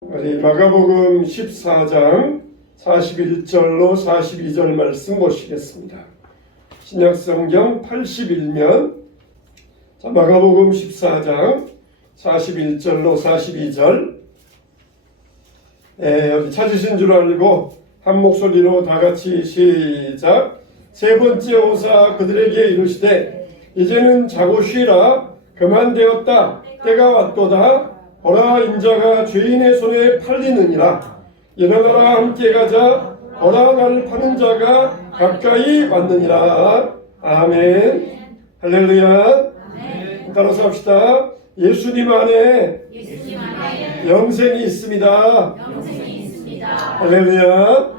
우리 마가복음 14장 41절로 42절 말씀 보시겠습니다. 신약성경 81면 마가복음 14장 41절로 42절 여기 찾으신 줄 알고 한 목소리로 다 같이 시작. 세 번째 오사 그들에게 이르시되 이제는 자고 쉬라. 그만되었다. 때가 왔도다. 보라 인자가 죄인의 손에 팔리느니라. 일어나라 함께 가자. 보라 나를 파는 자가 가까이 왔느니라. 아멘. 할렐루야. 따라서 합시다. 예수님 안에 영생이 있습니다. 할렐루야.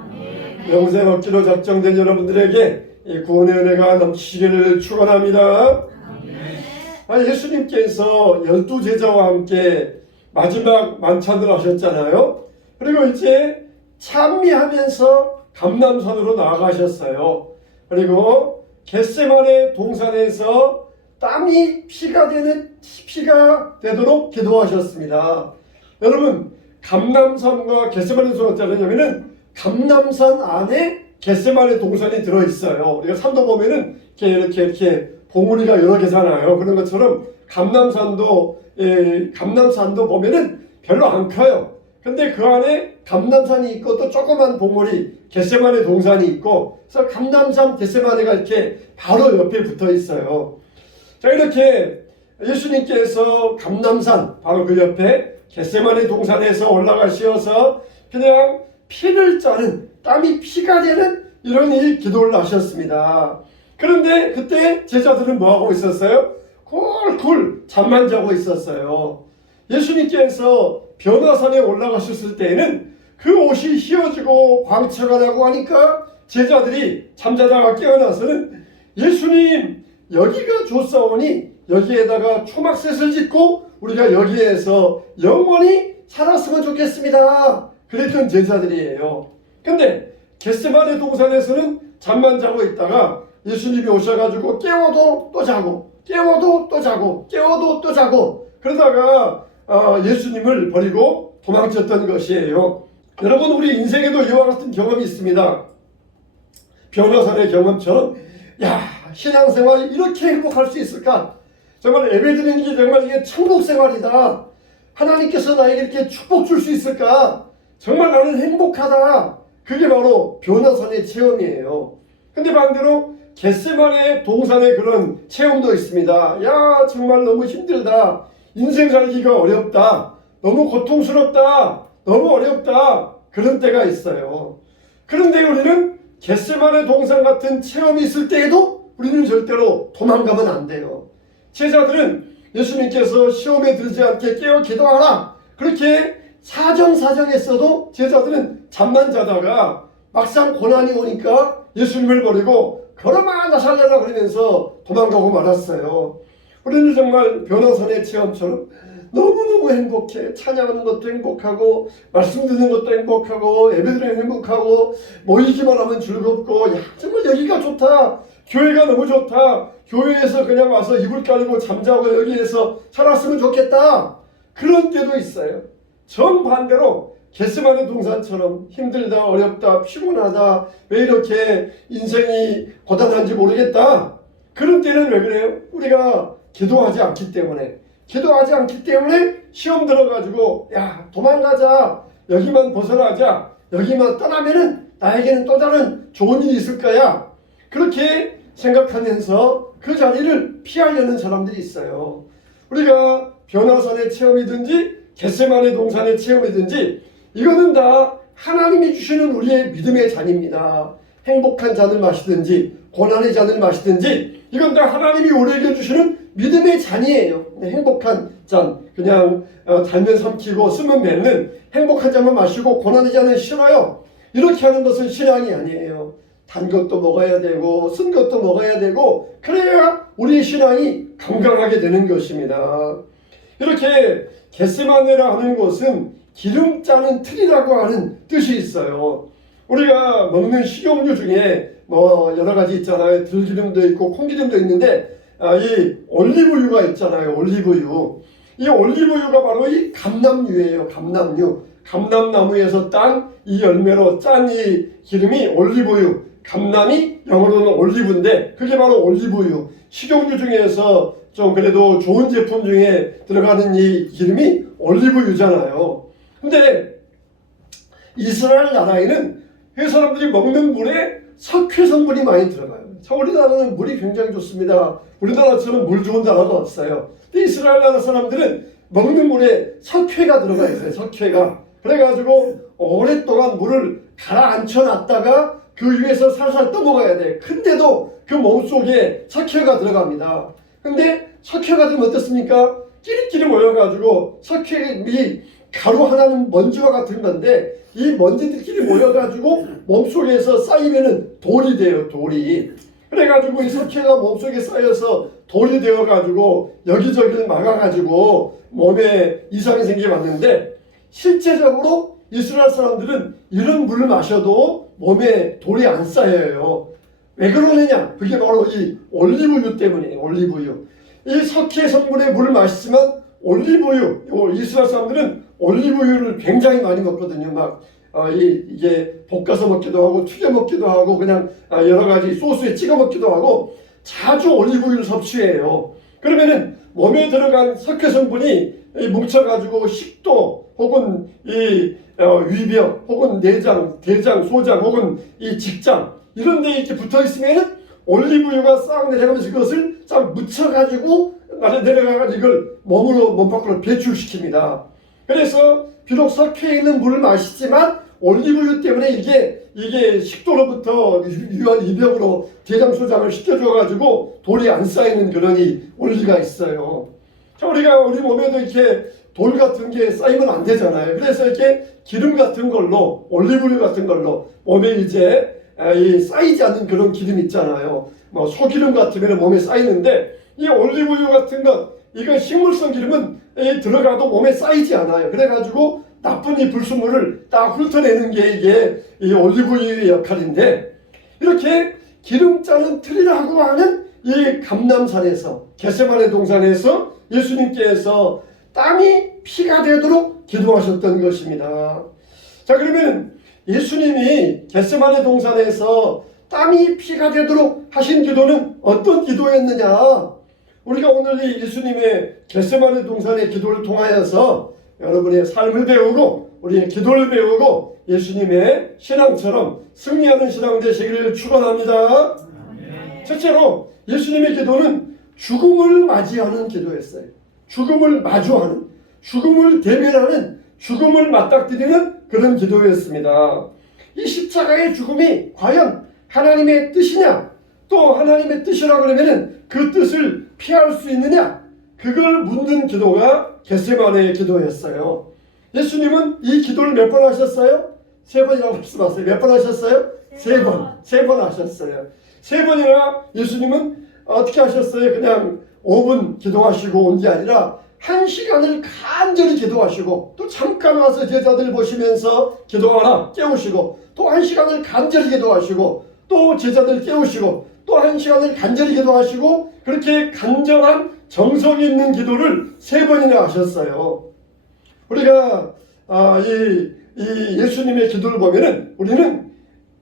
영생 얻기로 작정된 여러분들에게 이 구원의 은혜가 넘치기를 축원합니다. 예수님께서 12제자와 함께 마지막 만찬을 하셨잖아요. 그리고 이제 찬미하면서 감람산으로 나아가셨어요. 그리고 겟세마네 동산에서 땀이 피가 되도록 기도하셨습니다. 여러분, 감람산과 겟세마네 동산이 어떻게 하냐면은 감람산 안에 겟세마네 동산이 들어있어요. 우리가 산도 보면은 이렇게 봉우리가 여러 개잖아요. 그런 것처럼 감람산도 보면은 별로 안 커요. 근데 그 안에 감람산이 있고 또 조그만 봉우리 겟세마네 동산이 있고, 그래서 감람산 겟세마네가 이렇게 바로 옆에 붙어 있어요. 자, 이렇게 예수님께서 감람산 바로 그 옆에 겟세마네 동산에서 올라가셔서 그냥 피를 짜는, 땀이 피가 되는 이런 기도를 하셨습니다. 그런데 그때 제자들은 뭐하고 있었어요? 쿨쿨 잠만 자고 있었어요. 예수님께서 변화산에 올라가셨을 때에는 그 옷이 휘어지고 광채가 나고 하니까 제자들이 잠자다가 깨어나서는 예수님, 여기가 좋사오니 여기에다가 초막셋을 짓고 우리가 여기에서 영원히 살았으면 좋겠습니다. 그랬던 제자들이에요. 근데 겟세마네 동산에서는 잠만 자고 있다가 예수님이 오셔가지고 깨워도 또 자고, 깨워도 또 자고, 깨워도 또 자고, 그러다가 예수님을 버리고 도망쳤던 것이에요. 여러분, 우리 인생에도 이와 같은 경험이 있습니다. 변화산의 경험처럼, 신앙생활이 이렇게 행복할 수 있을까? 정말 예배드리는 게 정말 이게 천국생활이다. 하나님께서 나에게 이렇게 축복 줄 수 있을까? 정말 나는 행복하다. 그게 바로 변화산의 체험이에요. 근데 반대로 겟세마네 동산의 그런 체험도 있습니다. 정말 너무 힘들다. 인생 살기가 어렵다. 너무 고통스럽다. 너무 어렵다. 그런 때가 있어요. 그런데 우리는 겟세마네 동산 같은 체험이 있을 때에도 우리는 절대로 도망가면 안 돼요. 제자들은 예수님께서 시험에 들지 않게 깨어 기도하라. 그렇게 사정했어도 제자들은 잠만 자다가 막상 고난이 오니까 예수님을 버리고 걸어마 나 살려라 그러면서 도망가고 말았어요. 우리는 정말 변화산의 체험처럼 너무너무 행복해. 찬양하는 것도 행복하고, 말씀 듣는 것도 행복하고, 예배드리는 행복하고, 모이기만 하면 즐겁고, 정말 여기가 좋다. 교회가 너무 좋다. 교회에서 그냥 와서 이불 깔고 잠자고 여기에서 살았으면 좋겠다. 그런 때도 있어요. 정반대로 겟세마네 동산처럼 힘들다, 어렵다, 피곤하다, 왜 이렇게 인생이 고단한지 모르겠다. 그런 때는 왜 그래요? 우리가 기도하지 않기 때문에 시험 들어가지고 도망가자, 여기만 벗어나자, 여기만 떠나면은 나에게는 또 다른 좋은 일이 있을 거야. 그렇게 생각하면서 그 자리를 피하려는 사람들이 있어요. 우리가 변화산의 체험이든지 겟세마네 동산의 체험이든지 이거는 다 하나님이 주시는 우리의 믿음의 잔입니다. 행복한 잔을 마시든지 고난의 잔을 마시든지 이건 다 하나님이 우리에게 주시는 믿음의 잔이에요. 행복한 잔, 그냥 달면 삼키고 쓰면 맺는 행복한 잔만 마시고 고난의 잔은 싫어요. 이렇게 하는 것은 신앙이 아니에요. 단 것도 먹어야 되고 쓴 것도 먹어야 되고, 그래야 우리의 신앙이 건강하게 되는 것입니다. 이렇게 겟세마네라 하는 곳은 기름 짜는 틀이라고 하는 뜻이 있어요. 우리가 먹는 식용유 중에 여러 가지 있잖아요. 들기름도 있고 콩기름도 있는데 이 올리브유가 있잖아요. 올리브유. 이 올리브유가 바로 이 감람유예요. 감람유. 감람나무에서 딴 이 열매로 짠 이 기름이 올리브유. 감람이 영어로는 올리브인데 그게 바로 올리브유. 식용유 중에서 좀 그래도 좋은 제품 중에 들어가는 이 기름이 올리브유잖아요. 근데 이스라엘 나라에는 그 사람들이 먹는 물에 석회 성분이 많이 들어가요. 우리나라는 물이 굉장히 좋습니다. 우리나라처럼 물 좋은 나라가 없어요. 근데 이스라엘 나라 사람들은 먹는 물에 석회가 들어가 있어요. 석회가. 그래가지고 오랫동안 물을 가라앉혀 놨다가 그 위에서 살살 떠먹어야 돼. 근데도 그 몸속에 석회가 들어갑니다. 근데 석회가 되면 어떻습니까? 끼리끼리 모여가지고 석회이 가루 하나는 먼지와 같은 건데 이 먼지들끼리 모여가지고 몸속에서 쌓이면은 돌이 돼요. 돌이. 그래가지고 이 석회가 몸속에 쌓여서 돌이 되어가지고 여기저기를 막아가지고 몸에 이상이 생겨왔는데 실제적으로 이스라엘 사람들은 이런 물을 마셔도 몸에 돌이 안 쌓여요. 왜 그러느냐? 그게 바로 이 올리브유 때문이에요. 올리브유. 이 석회 성분의 물을 마시지만 올리브유, 이스라엘 사람들은 올리브유를 굉장히 많이 먹거든요. 막 이게 볶아서 먹기도 하고 튀겨 먹기도 하고 그냥 여러 가지 소스에 찍어 먹기도 하고 자주 올리브유를 섭취해요. 그러면은 몸에 들어간 석회 성분이 뭉쳐가지고 식도 혹은 이 위벽 혹은 내장, 대장, 소장 혹은 이 직장 이런 데 이렇게 붙어 있으면은 올리브유가 싹 내려가면서 그것을 싹 묻혀가지고 내려가가지고 이걸 몸 밖으로 배출시킵니다. 그래서 비록 석회에 있는 물을 마시지만 올리브유 때문에 이게 식도로부터 위벽으로 대장 소장을 시켜줘가지고 돌이 안 쌓이는 그런 원리가 있어요. 자, 우리 몸에도 이렇게 돌 같은 게 쌓이면 안 되잖아요. 그래서 이렇게 기름 같은 걸로 올리브유 같은 걸로 몸에 이제 쌓이지 않는 그런 기름 있잖아요. 뭐 소기름 같으면 몸에 쌓이는데 이 올리브유 같은 것 이거 식물성 기름은 들어가도 몸에 쌓이지 않아요. 그래가지고 나쁜 이 불순물을 딱 훑어내는 게 이게 이 올리브유의 역할인데 이렇게 기름 짜는 틀이라고 하는 이 감람산에서 겟세마네 동산에서 예수님께서 땀이 피가 되도록 기도하셨던 것입니다. 자, 그러면 예수님이 겟세마네 동산에서 땀이 피가 되도록 하신 기도는 어떤 기도였느냐? 우리가 오늘 이 예수님의 겟세마네 동산의 기도를 통하여서 여러분의 삶을 배우고 우리의 기도를 배우고 예수님의 신앙처럼 승리하는 신앙 되시기를 축원합니다. 첫째로 예수님의 기도는 죽음을 맞이하는 기도였어요. 죽음을 마주하는, 죽음을 대면하는, 죽음을 맞닥뜨리는 그런 기도였습니다. 이 십자가의 죽음이 과연 하나님의 뜻이냐? 또 하나님의 뜻이라 그러면은 그 뜻을 피할 수 있느냐? 그걸 묻는 기도가 겟세마네의 기도였어요. 예수님은 이 기도를 몇 번 하셨어요? 3번이라고 말씀하세요. 몇 번 하셨어요? 3번. 3번 하셨어요. 3번이나 예수님은 어떻게 하셨어요? 그냥 5분 기도하시고 온 게 아니라 1시간을 간절히 기도하시고 또 잠깐 와서 제자들 보시면서 기도하라 깨우시고 또 1시간을 간절히 기도하시고 또 제자들 깨우시고 또 1시간을 간절히 기도하시고 그렇게 간절한 정성 있는 기도를 3번이나 하셨어요. 우리가 이 예수님의 기도를 보면은 우리는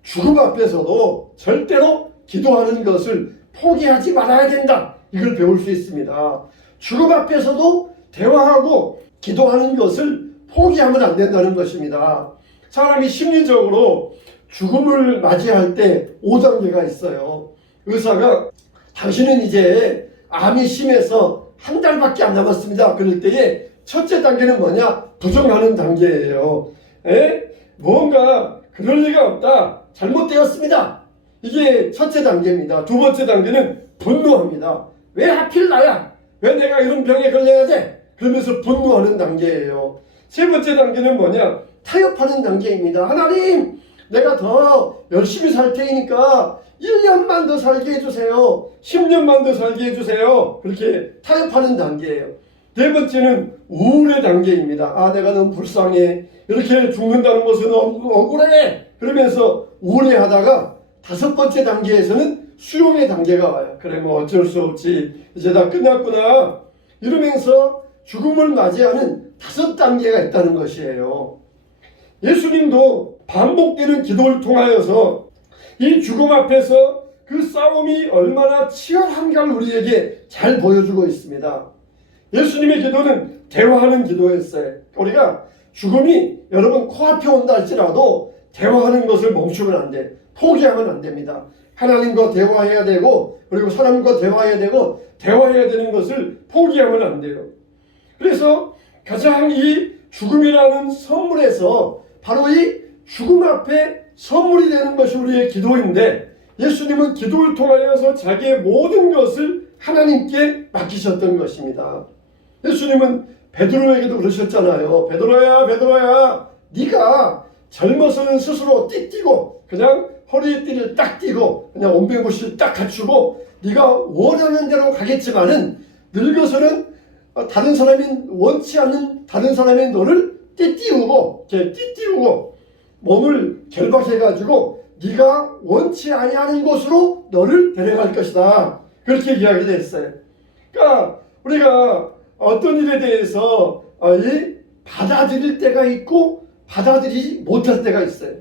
죽음 앞에서도 절대로 기도하는 것을 포기하지 말아야 된다. 이걸 배울 수 있습니다. 죽음 앞에서도 대화하고 기도하는 것을 포기하면 안 된다는 것입니다. 사람이 심리적으로 죽음을 맞이할 때 5단계가 있어요. 의사가 당신은 이제 암이 심해서 한 달밖에 안 남았습니다. 그럴 때에 첫째 단계는 뭐냐? 부정하는 단계예요. 뭔가 그럴 리가 없다. 잘못되었습니다. 이게 첫째 단계입니다. 두 번째 단계는 분노합니다. 왜 하필 나야? 왜 내가 이런 병에 걸려야 돼? 그러면서 분노하는 단계예요. 세 번째 단계는 뭐냐? 타협하는 단계입니다. 하나님, 내가 더 열심히 살 테니까 1년만 더 살게 해주세요. 10년만 더 살게 해주세요. 그렇게 타협하는 단계예요. 네 번째는 우울의 단계입니다. 아, 내가 너무 불쌍해. 이렇게 죽는다는 것은 억울해. 그러면서 우울해하다가 다섯 번째 단계에서는 수용의 단계가 와요. 그래, 뭐 어쩔 수 없지. 이제 다 끝났구나. 이러면서 죽음을 맞이하는 5단계가 있다는 것이에요. 예수님도 반복되는 기도를 통하여서 이 죽음 앞에서 그 싸움이 얼마나 치열한가를 우리에게 잘 보여주고 있습니다. 예수님의 기도는 대화하는 기도였어요. 우리가 죽음이 여러분 코앞에 온다 할지라도 대화하는 것을 멈추면 안 돼. 포기하면 안 됩니다. 하나님과 대화해야 되고 그리고 사람과 대화해야 되고 대화해야 되는 것을 포기하면 안 돼요. 그래서 가장 이 죽음이라는 선물에서 바로 이 죽음 앞에 선물이 되는 것이 우리의 기도인데 예수님은 기도를 통하여서 자기의 모든 것을 하나님께 맡기셨던 것입니다. 예수님은 베드로에게도 그러셨잖아요. 베드로야 네가 젊어서는 스스로 띠띠고 그냥 허리에 띠를 딱 띠고 그냥 온배무시를 딱 갖추고 네가 원하는 대로 가겠지만은 늙어서는 다른 사람이 원치 않는 다른 사람의 너를 띠띠우고 몸을 결박해가지고 네가 원치 아니하는 곳으로 너를 데려갈 것이다. 그렇게 이야기를 했어요. 그러니까 우리가 어떤 일에 대해서 받아들일 때가 있고 받아들이지 못할 때가 있어요.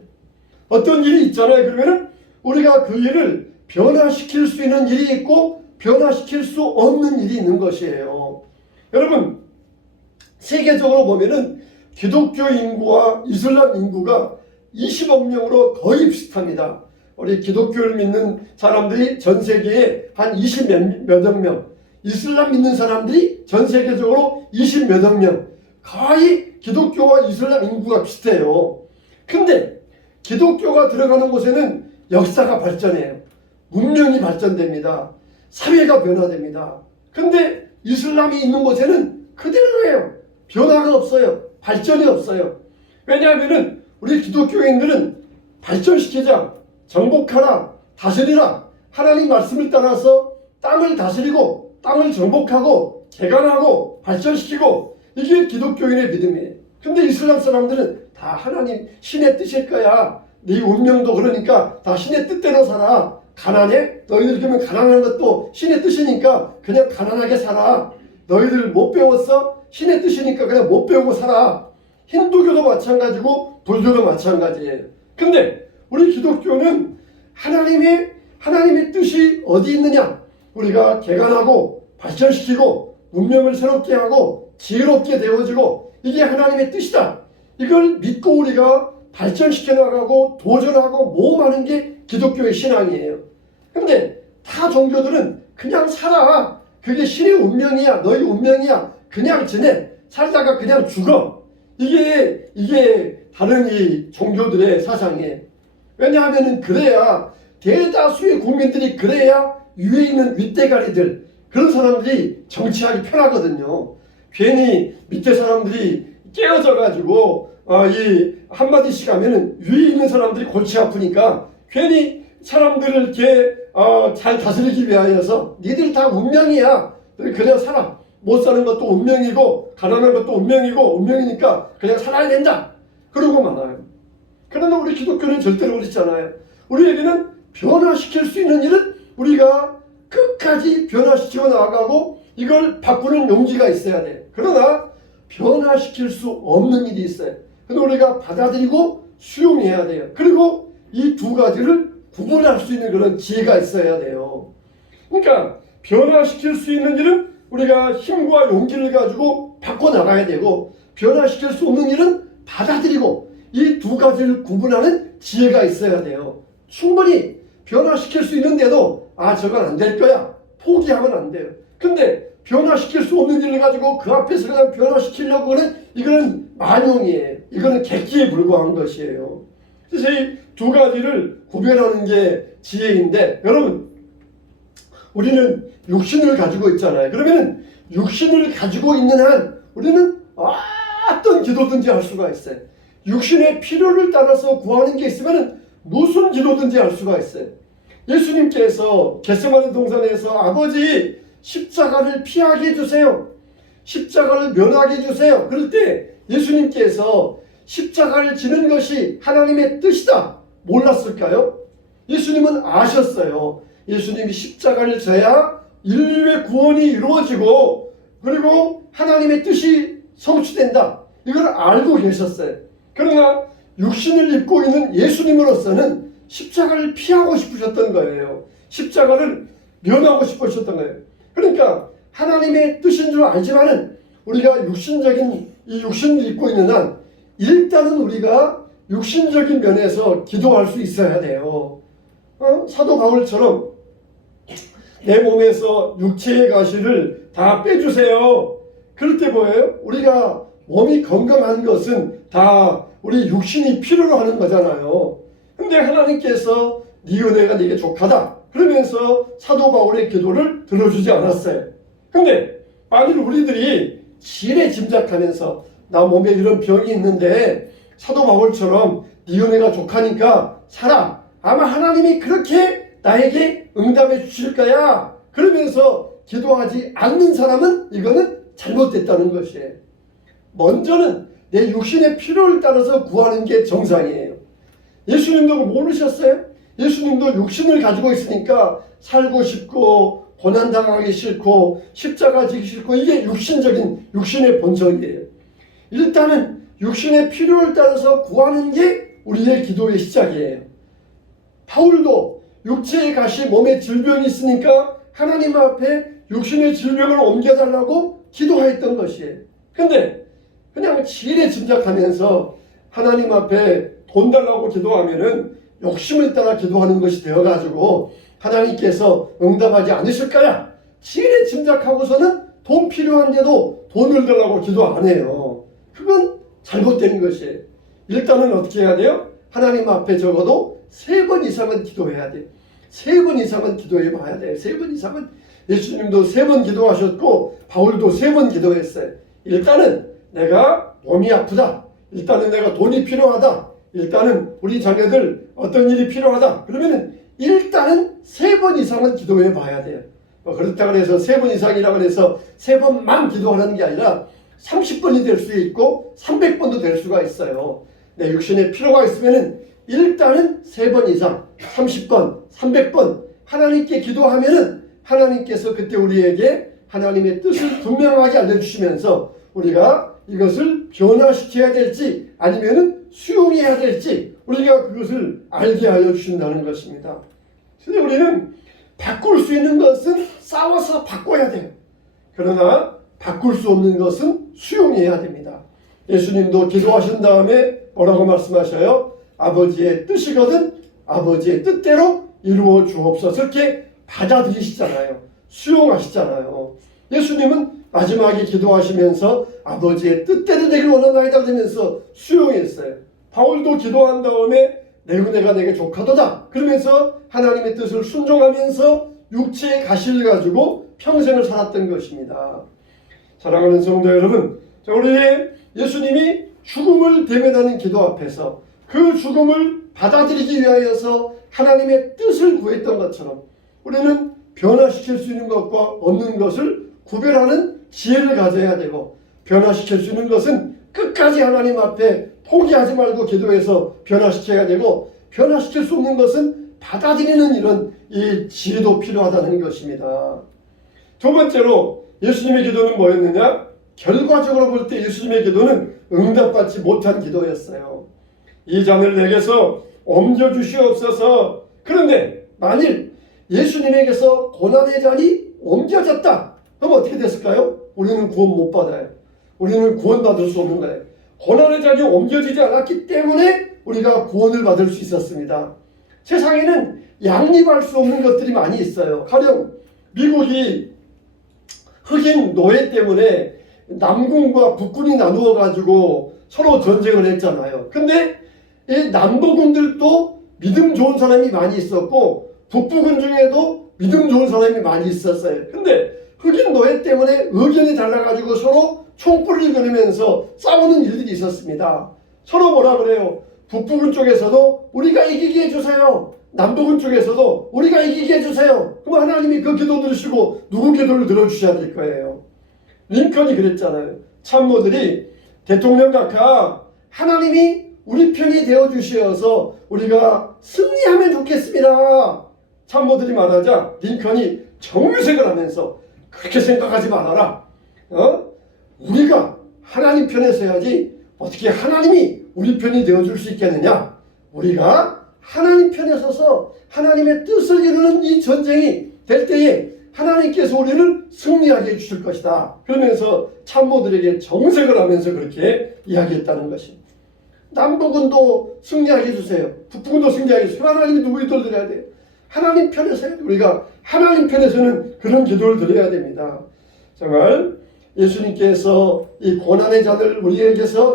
어떤 일이 있잖아요. 그러면은 우리가 그 일을 변화시킬 수 있는 일이 있고 변화시킬 수 없는 일이 있는 것이에요. 여러분 세계적으로 보면은 기독교 인구와 이슬람 인구가 20억 명으로 거의 비슷합니다. 우리 기독교를 믿는 사람들이 전 세계에 한 20몇억 명, 이슬람 믿는 사람들이 전 세계적으로 20몇억 명, 거의 기독교와 이슬람 인구가 비슷해요. 근데 기독교가 들어가는 곳에는 역사가 발전해요. 문명이 발전됩니다. 사회가 변화됩니다. 근데 이슬람이 있는 곳에는 그대로예요. 변화가 없어요. 발전이 없어요. 왜냐하면은 우리 기독교인들은 발전시키자, 정복하라, 다스리라, 하나님 말씀을 따라서 땅을 다스리고 땅을 정복하고 개간하고 발전시키고 이게 기독교인의 믿음이에요. 근데 이슬람 사람들은 다 하나님 신의 뜻일 거야. 네 운명도 그러니까 다 신의 뜻대로 살아. 가난해? 너희들 그러면 가난한 것도 신의 뜻이니까 그냥 가난하게 살아. 너희들 못 배웠어? 신의 뜻이니까 그냥 못 배우고 살아. 힌두교도 마찬가지고 불교도 마찬가지예요. 근데 우리 기독교는 하나님의 뜻이 어디 있느냐? 우리가 개간하고 발전시키고 문명을 새롭게 하고 지혜롭게 되어지고 이게 하나님의 뜻이다. 이걸 믿고 우리가 발전시켜 나가고 도전하고 모험하는 게 기독교의 신앙이에요. 근데 타 종교들은 그냥 살아. 그게 신의 운명이야. 너희 운명이야. 그냥 지내. 살다가 그냥 죽어. 이게 다른 이 종교들의 사상이에요. 왜냐하면 그래야 대다수의 국민들이 그래야 위에 있는 윗대가리들 그런 사람들이 정치하기 편하거든요. 괜히 밑에 사람들이 깨어져 가지고 이 한마디씩 하면은 위에 있는 사람들이 골치 아프니까 괜히 사람들을 이렇게 잘 다스리기 위하여서 니들 다 운명이야. 그냥 살아. 못 사는 것도 운명이고 가난한 것도 운명이니까 그냥 살아야 된다. 그러고 말아요. 그러나 우리 기독교는 절대로 그렇지 않아요. 우리에게는 변화시킬 수 있는 일은 우리가 끝까지 변화시키고 나아가고 이걸 바꾸는 용기가 있어야 돼요. 그러나 변화시킬 수 없는 일이 있어요. 그래서 우리가 받아들이고 수용해야 돼요. 그리고 이 두 가지를 구분할 수 있는 그런 지혜가 있어야 돼요. 그러니까 변화시킬 수 있는 일은 우리가 힘과 용기를 가지고 바꿔나가야 되고 변화시킬 수 없는 일은 받아들이고 이 두 가지를 구분하는 지혜가 있어야 돼요. 충분히 변화시킬 수 있는데도 저건 안 될 거야. 포기하면 안 돼요. 근데 변화시킬 수 없는 일을 가지고 그 앞에서 그냥 변화시키려고 하는 이거는 만용이에요. 이거는 객기에 불과한 것이에요. 그래서 이 두 가지를 구별하는 게 지혜인데 여러분 우리는 육신을 가지고 있잖아요. 그러면 육신을 가지고 있는 한 우리는 어떤 기도든지 할 수가 있어요. 육신의 필요를 따라서 구하는 게 있으면 무슨 기도든지 할 수가 있어요. 예수님께서 겟세마네 동산에서 아버지 십자가를 피하게 해주세요. 십자가를 면하게 해주세요. 그럴 때 예수님께서 십자가를 지는 것이 하나님의 뜻이다. 몰랐을까요? 예수님은 아셨어요. 예수님이 십자가를 져야 인류의 구원이 이루어지고 그리고 하나님의 뜻이 성취된다. 이걸 알고 계셨어요. 그러나 육신을 입고 있는 예수님으로서는 십자가를 피하고 싶으셨던 거예요. 십자가를 면하고 싶으셨던 거예요. 그러니까 하나님의 뜻인 줄 알지만은 우리가 육신적인 이 육신을 입고 있는 한 일단은 우리가 육신적인 면에서 기도할 수 있어야 돼요. 사도 바울처럼 내 몸에서 육체의 가시를 다 빼주세요. 그럴 때 뭐예요? 우리가 몸이 건강한 것은 다 우리 육신이 필요로 하는 거잖아요. 근데 하나님께서 네 은혜가 네게 족하다 그러면서 사도 바울의 기도를 들어주지 않았어요. 근데 만일 우리들이 지레 짐작하면서 나 몸에 이런 병이 있는데 사도 바울처럼 네 은혜가 족하니까 살아. 아마 하나님이 그렇게 나에게 응답해 주실 거야. 그러면서 기도하지 않는 사람은 이거는 잘못됐다는 것이에요. 먼저는 내 육신의 필요를 따라서 구하는 게 정상이에요. 예수님도 모르셨어요? 예수님도 육신을 가지고 있으니까 살고 싶고 고난당하기 싫고 십자가 지기 싫고 이게 육신의 본성이에요. 일단은 육신의 필요를 따라서 구하는 게 우리의 기도의 시작이에요. 바울도 육체의 가시 몸에 질병이 있으니까 하나님 앞에 육신의 질병을 옮겨달라고 기도했던 것이에요. 근데 그냥 지레 짐작하면서 하나님 앞에 돈 달라고 기도하면은 욕심을 따라 기도하는 것이 되어가지고 하나님께서 응답하지 않으실 거야. 지레 짐작하고서는 돈 필요한데도 돈을 달라고 기도 안 해요. 그건 잘못된 것이에요. 일단은 어떻게 해야 돼요? 하나님 앞에 적어도 3번 이상은 기도해야 돼요. 3번 이상은 기도해 봐야 돼요. 3번 이상은. 예수님도 3번 기도하셨고 바울도 3번 기도했어요. 일단은 내가 몸이 아프다. 일단은 내가 돈이 필요하다. 일단은 우리 자녀들 어떤 일이 필요하다. 그러면은 일단은 3번 이상은 기도해 봐야 돼요. 그렇다고 해서 3번 이상이라고 해서 3번만 기도하는 게 아니라 30번이 될 수 있고 300번도 될 수가 있어요. 내 육신에 필요가 있으면은 일단은 3번 이상, 30번, 300번 하나님께 기도하면은 하나님께서 그때 우리에게 하나님의 뜻을 분명하게 알려주시면서 우리가 이것을 변화시켜야 될지 아니면은 수용해야 될지 우리가 그것을 알게 하여 주신다는 것입니다. 그래서 우리는 바꿀 수 있는 것은 싸워서 바꿔야 돼요. 그러나 바꿀 수 없는 것은 수용해야 됩니다. 예수님도 기도하신 다음에 뭐라고 말씀하셔요? 아버지의 뜻이거든 아버지의 뜻대로 이루어 주옵소서. 이렇게 받아들이시잖아요. 수용하시잖아요. 예수님은 마지막에 기도하시면서 아버지의 뜻대로 되길 원하나이다 그러면서 수용했어요. 바울도 기도한 다음에 내 은혜가 내게 족하도다 그러면서 하나님의 뜻을 순종하면서 육체의 가시를 가지고 평생을 살았던 것입니다. 사랑하는 성도 여러분, 우리의 예수님이 죽음을 대면하는 기도 앞에서 그 죽음을 받아들이기 위하여서 하나님의 뜻을 구했던 것처럼 우리는 변화시킬 수 있는 것과 없는 것을 구별하는 지혜를 가져야 되고, 변화시킬 수 있는 것은 끝까지 하나님 앞에 포기하지 말고 기도해서 변화시켜야 되고, 변화시킬 수 없는 것은 받아들이는 이런 이 지혜도 필요하다는 것입니다. 두 번째로 예수님의 기도는 뭐였느냐? 결과적으로 볼 때 예수님의 기도는 응답받지 못한 기도였어요. 이 잔을 내게서 옮겨주시옵소서. 그런데 만일 예수님에게서 고난의 잔이 옮겨졌다 그럼 어떻게 됐을까요? 우리는 구원 못 받아요. 우리는 구원받을 수 없는 거예요. 고난의 잔이 옮겨지지 않았기 때문에 우리가 구원을 받을 수 있었습니다. 세상에는 양립할 수 없는 것들이 많이 있어요. 가령 미국이 흑인 노예 때문에 남군과 북군이 나누어 가지고 서로 전쟁을 했잖아요. 근데 이 남부군들도 믿음 좋은 사람이 많이 있었고 북부군 중에도 믿음 좋은 사람이 많이 있었어요. 근데 흑인 노예 때문에 의견이 달라가지고 서로 총불을 겨누면서 싸우는 일들이 있었습니다. 서로 뭐라 그래요? 북부군 쪽에서도 우리가 이기게 해주세요. 남부군 쪽에서도 우리가 이기게 해주세요. 그럼 하나님이 그 기도 들으시고 누구 기도를 들어주셔야 될 거예요. 링컨이 그랬잖아요. 참모들이 대통령 각하 하나님이 우리 편이 되어주시어서 우리가 승리하면 좋겠습니다. 참모들이 말하자 링컨이 정유색을 하면서 그렇게 생각하지 말아라. 우리가 하나님 편에 서야지 어떻게 하나님이 우리 편이 되어줄 수 있겠느냐. 우리가 하나님 편에 서서 하나님의 뜻을 이루는 이 전쟁이 될 때에 하나님께서 우리를 승리하게 해주실 것이다. 그러면서 참모들에게 정색을 하면서 그렇게 이야기했다는 것입니다. 남부군도 승리하게 해주세요. 북부군도 승리하게 해주세요. 하나님이 누구 기도를 드려야 돼요? 하나님 편에서 우리가 하나님 편에서는 그런 기도를 드려야 됩니다. 정말 예수님께서 이 고난의 잔을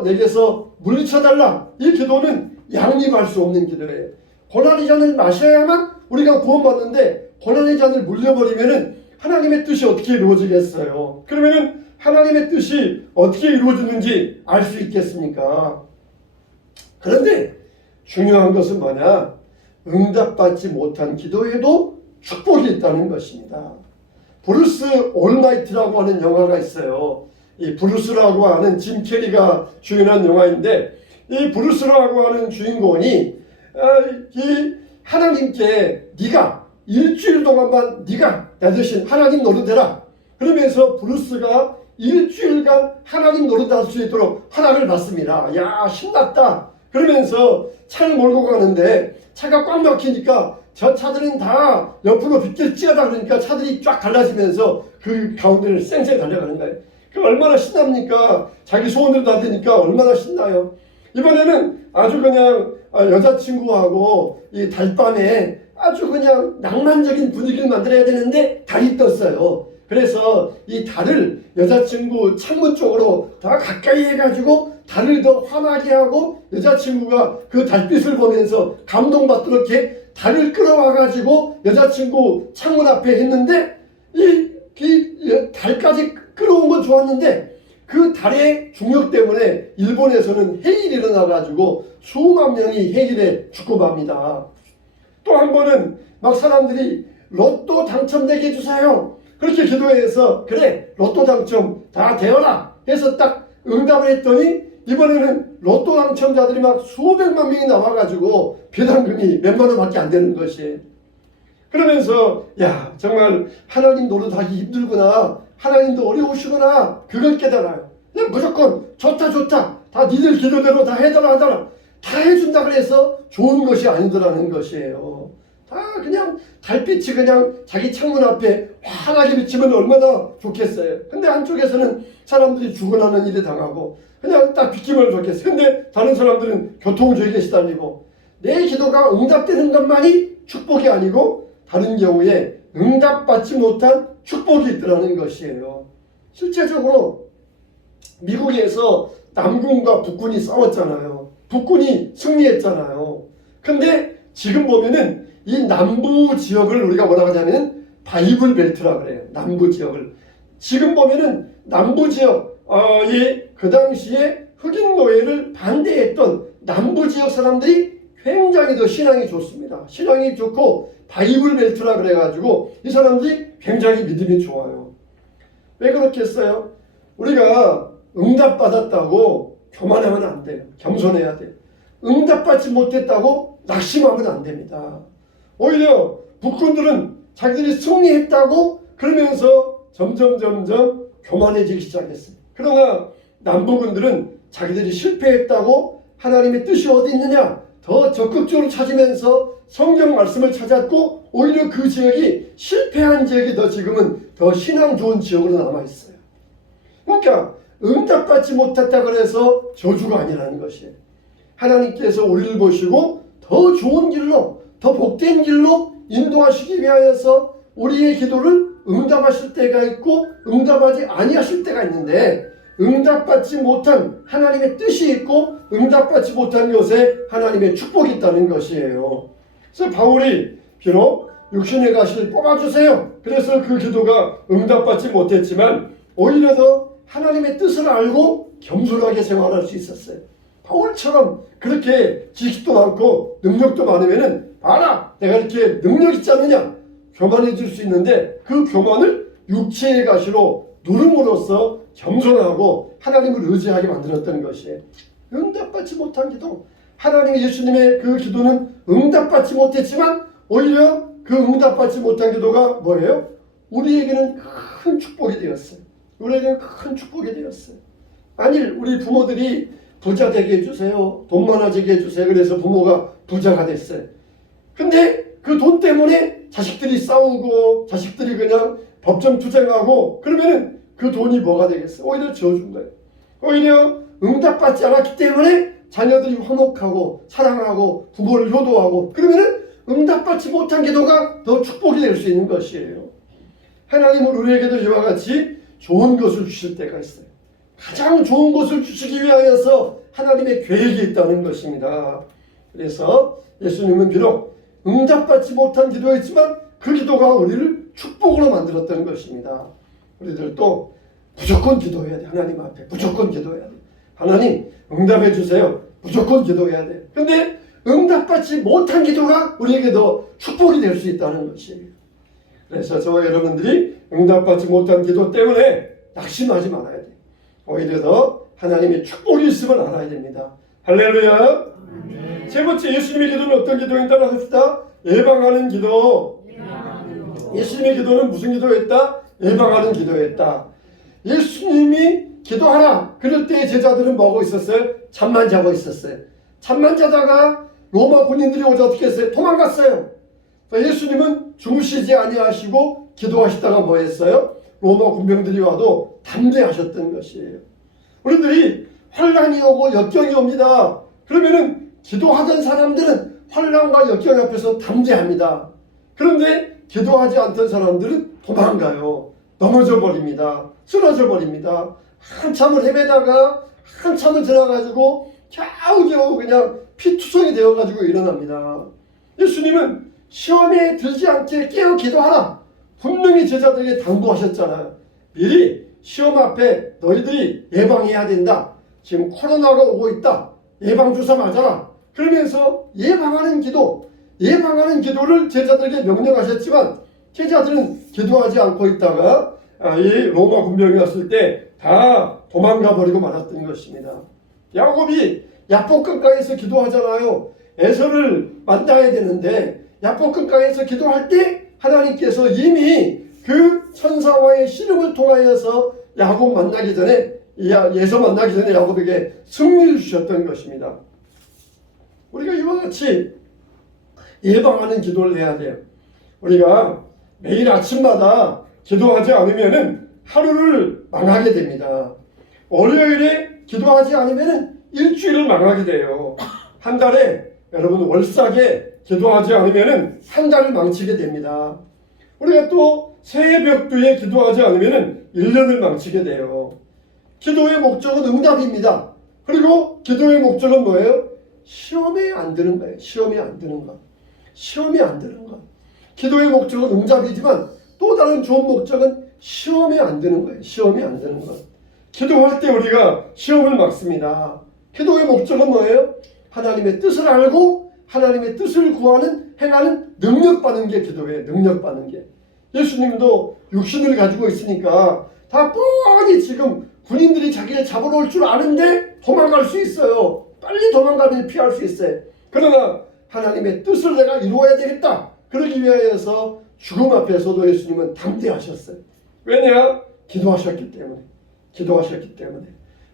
내게서 물리쳐달라. 이 기도는 양립할 수 없는 기도예요. 고난의 잔을 마셔야만 우리가 구원받는데 고난의 잔을 물려버리면은 하나님의 뜻이 어떻게 이루어지겠어요? 그러면은 하나님의 뜻이 어떻게 이루어지는지 알 수 있겠습니까? 그런데 중요한 것은 뭐냐? 응답받지 못한 기도에도 축복이 있다는 것입니다. 브루스 올마이트라고 하는 영화가 있어요. 이 브루스라고 하는 짐 캐리가 주연한 영화인데 이 브루스라고 하는 주인공이 이 하나님께 네가 일주일 동안만 네가 나 대신 하나님 노릇해라. 그러면서 브루스가 일주일간 하나님 노릇할 수 있도록 허락을 받습니다. 야, 신났다. 그러면서 차를 몰고 가는데 차가 꽉 막히니까 저 차들은 다 옆으로 빗길 찌어다 그러니까 차들이 쫙 갈라지면서 그 가운데를 쌩쌩 달려가는 거예요. 그 얼마나 신납니까? 자기 소원대로 다 되니까 얼마나 신나요? 이번에는 아주 그냥 여자친구하고 이 달밤에 아주 그냥 낭만적인 분위기를 만들어야 되는데 달이 떴어요. 그래서 이 달을 여자친구 창문 쪽으로 더 가까이 해가지고 달을 더 환하게 하고 여자친구가 그 달빛을 보면서 감동받도록 이렇게 달을 끌어와가지고 여자친구 창문 앞에 했는데 이 달까지 끌어온 건 좋았는데 그 달의 중력 때문에 일본에서는 해일이 일어나가지고 수만 명이 해일에 죽고 맙니다. 또 한 번은 막 사람들이 로또 당첨되게 해주세요. 그렇게 기도해서 그래 로또 당첨 다 되어라 해서 딱 응답을 했더니 이번에는 로또 당첨자들이 막 수백만 명이 나와가지고 배당금이 몇만 원밖에 안 되는 것이에요. 그러면서 야 정말 하나님 노릇하기 힘들구나. 하나님도 어려우시구나. 그걸 깨달아요. 그냥 무조건 좋다 다 니들 기도대로 다 해달라 다 해준다 그래서 좋은 것이 아니더라는 것이에요. 다 그냥 달빛이 그냥 자기 창문 앞에 환하게 비치면 얼마나 좋겠어요. 근데 한쪽에서는 사람들이 죽어나는 일에 당하고 그냥 딱 비키면 좋겠어요. 근데 다른 사람들은 교통주의에 시달리고 내 기도가 응답되는 것만이 축복이 아니고 다른 경우에 응답받지 못한 축복이 있더라는 것이에요. 실제적으로 미국에서 남군과 북군이 싸웠잖아요. 북군이 승리했잖아요. 근데 지금 보면은 이 남부 지역을 우리가 뭐라고 하냐면 바이블 벨트라 그래요. 남부 지역을. 지금 보면은 남부 지역, 그 당시에 흑인 노예를 반대했던 남부 지역 사람들이 굉장히 더 신앙이 좋습니다. 신앙이 좋고 바이블 벨트라 그래가지고 이 사람들이 굉장히 믿음이 좋아요. 왜 그렇겠어요? 우리가 응답받았다고 교만하면 안 돼요. 겸손해야 돼요. 응답받지 못했다고 낙심하면 안 됩니다. 오히려 북군들은 자기들이 승리했다고 그러면서 점점 교만해지기 시작했어요. 그러나 남부군들은 자기들이 실패했다고 하나님의 뜻이 어디 있느냐 더 적극적으로 찾으면서 성경 말씀을 찾았고 오히려 그 지역이 실패한 지역이 더 지금은 더 신앙 좋은 지역으로 남아있어요. 그러니까 응답받지 못했다 그래서 저주가 아니라는 것이에요. 하나님께서 우리를 보시고 더 좋은 길로 더 복된 길로 인도하시기 위하여서 우리의 기도를 응답하실 때가 있고 응답하지 아니하실 때가 있는데 응답받지 못한 하나님의 뜻이 있고 응답받지 못한 것에 하나님의 축복이 있다는 것이에요. 그래서 바울이 비록 육신의 가시를 뽑아주세요. 그래서 그 기도가 응답받지 못했지만 오히려 더 하나님의 뜻을 알고 겸손하게 생활할 수 있었어요. 바울처럼 그렇게 지식도 많고 능력도 많으면은 봐라 내가 이렇게 능력 있지 않느냐 교만해질 수 있는데 그 교만을 육체의 가시로 누름으로써 겸손하고 하나님을 의지하게 만들었던 것이에요. 응답받지 못한 기도 하나님의 예수님의 그 기도는 응답받지 못했지만 오히려 그 응답받지 못한 기도가 뭐예요? 우리에게는 큰 축복이 되었어요. 우리에게는 큰 축복이 되었어요. 만일 우리 부모들이 부자 되게 해주세요, 돈 많아지게 해주세요, 그래서 부모가 부자가 됐어요. 근데 그 돈 때문에 자식들이 싸우고 자식들이 그냥 법정 투쟁하고 그러면은 그 돈이 뭐가 되겠어요? 오히려 지어준 거예요. 오히려 응답받지 않았기 때문에 자녀들이 화목하고 사랑하고 부모를 효도하고 그러면은 응답받지 못한 기도가 더 축복이 될 수 있는 것이에요. 하나님은 우리에게도 이와 같이 좋은 것을 주실 때가 있어요. 가장 좋은 것을 주시기 위하여서 하나님의 계획이 있다는 것입니다. 그래서 예수님은 비록 응답받지 못한 기도였지만 그 기도가 우리를 축복으로 만들었다는 것입니다. 우리들도 무조건 기도해야 돼. 하나님 앞에 무조건 기도해야 돼. 하나님 응답해 주세요. 무조건 기도해야 돼. 근데 응답받지 못한 기도가 우리에게 더 축복이 될 수 있다는 것이에요. 그래서 저와 여러분들이 응답받지 못한 기도 때문에 낙심하지 말아야 돼. 오히려 더 하나님의 축복이 있음을 알아야 됩니다. 할렐루야. 세 번째, 예수님의 기도는 어떤 기도인가 합시다. 예방하는 기도. 예수님의 기도는 무슨 기도였다? 예방하는 기도였다. 예수님이 기도하라 그럴 때 제자들은 뭐하고 있었어요? 잠만 자고 있었어요. 잠만 자다가 로마 군인들이 오자 어떻게 했어요? 도망갔어요. 예수님은 주무시지 아니하시고 기도하시다가 뭐 했어요? 로마 군병들이 와도 담대하셨던 것이에요. 우리들이 환란이 오고 역경이 옵니다. 그러면은 기도하던 사람들은 환란과 역경 앞에서 담대합니다. 그런데 기도하지 않던 사람들은 도망가요. 넘어져 버립니다. 쓰러져 버립니다. 한참을 헤매다가 한참을 지나가지고 겨우겨우 그냥 피투성이 되어가지고 일어납니다. 예수님은 시험에 들지 않게 깨어 기도하라. 분명히 제자들에게 당부하셨잖아요. 미리 시험 앞에 너희들이 예방해야 된다. 지금 코로나가 오고 있다. 예방주사 맞아라. 그러면서 예방하는 기도를 제자들에게 명령하셨지만 제자들은 기도하지 않고 있다가 이 로마 군병이 왔을 때 다 도망가 버리고 말았던 것입니다. 야곱이 야복강가에서 기도하잖아요. 에서를 만나야 되는데 야복강가에서 기도할 때 하나님께서 이미 그 천사와의 씨름을 통하여서 야곱 만나기 전에 예서 만나기 전에 야곱에게 승리를 주셨던 것입니다. 우리가 이와 같이 예방하는 기도를 해야 돼요. 우리가 매일 아침마다 기도하지 않으면은 하루를 망하게 됩니다. 월요일에 기도하지 않으면은 일주일을 망하게 돼요. 한 달에 여러분 월삭에 기도하지 않으면은 한 달을 망치게 됩니다. 우리가 또 새해 벽두에 기도하지 않으면은 1년을 망치게 돼요. 기도의 목적은 응답입니다. 그리고 기도의 목적은 뭐예요? 시험에 안 드는 거예요. 시험에 안 드는 것. 시험에 안 드는 것. 기도의 목적은 응답이지만 또 다른 좋은 목적은 시험에 안 드는 거예요. 시험에 안 드는 것. 기도할 때 우리가 시험을 막습니다. 기도의 목적은 뭐예요? 하나님의 뜻을 알고 하나님의 뜻을 구하는 행하는 능력 받는 게 기도예요. 능력 받는 게. 예수님도 육신을 가지고 있으니까 다 뻔히 지금 군인들이 자기를 잡으러 올 줄 아는데 도망갈 수 있어요. 빨리 도망가면 피할 수 있어요. 그러나 하나님의 뜻을 내가 이루어야 되겠다. 그러기 위하여서 죽음 앞에서도 예수님은 담대하셨어요. 왜냐? 기도하셨기 때문에. 기도하셨기 때문에.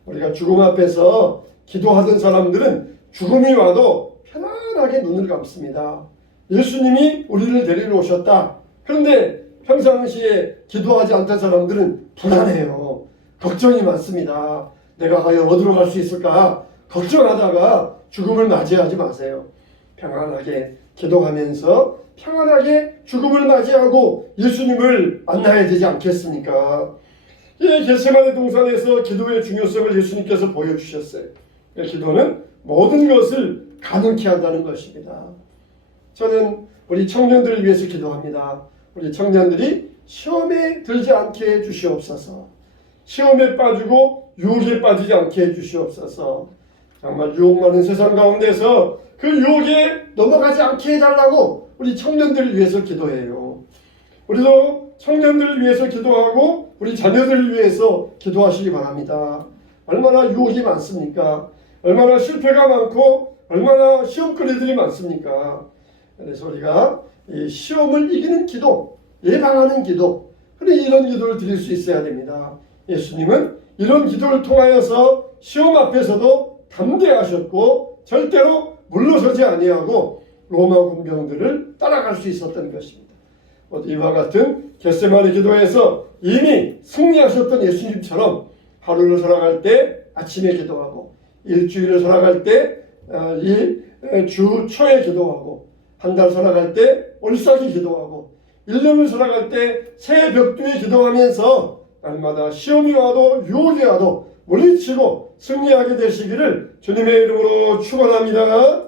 우리가 죽음 앞에서 기도하던 사람들은 죽음이 와도 편안하게 눈을 감습니다. 예수님이 우리를 데리러 오셨다. 그런데 평상시에 기도하지 않던 사람들은 불안해요. 걱정이 많습니다. 내가 과연 어디로 갈 수 있을까? 걱정하다가 죽음을 맞이하지 마세요. 평안하게 기도하면서 평안하게 죽음을 맞이하고 예수님을 만나야 되지 않겠습니까? 이 겟세마네 동산에서 기도의 중요성을 예수님께서 보여주셨어요. 기도는 모든 것을 가능케 한다는 것입니다. 저는 우리 청년들을 위해서 기도합니다. 우리 청년들이 시험에 들지 않게 해주시옵소서. 시험에 빠지고 유혹에 빠지지 않게 해주시옵소서. 정말 유혹 많은 세상 가운데서 그 유혹에 넘어가지 않게 해달라고 우리 청년들을 위해서 기도해요. 우리도 청년들을 위해서 기도하고 우리 자녀들을 위해서 기도하시기 바랍니다. 얼마나 유혹이 많습니까? 얼마나 실패가 많고 얼마나 시험거리들이 많습니까? 그래서 우리가 이 시험을 이기는 기도, 예방하는 기도, 그래 이런 기도를 드릴 수 있어야 됩니다. 예수님은 이런 기도를 통하여서 시험 앞에서도 담대하셨고 절대로 물러서지 아니하고 로마 군병들을 따라갈 수 있었던 것입니다. 이와 같은 겟세마네 기도에서 이미 승리하셨던 예수님처럼 하루를 살아갈 때 아침에 기도하고 일주일을 살아갈 때 주 초에 기도하고 한 달 살아갈 때 올사기 기도하고 1년을 살아갈 때 새 벽두에 기도하면서 날마다 시험이 와도 유혹이 와도 물리치고 승리하게 되시기를 주님의 이름으로 축원합니다.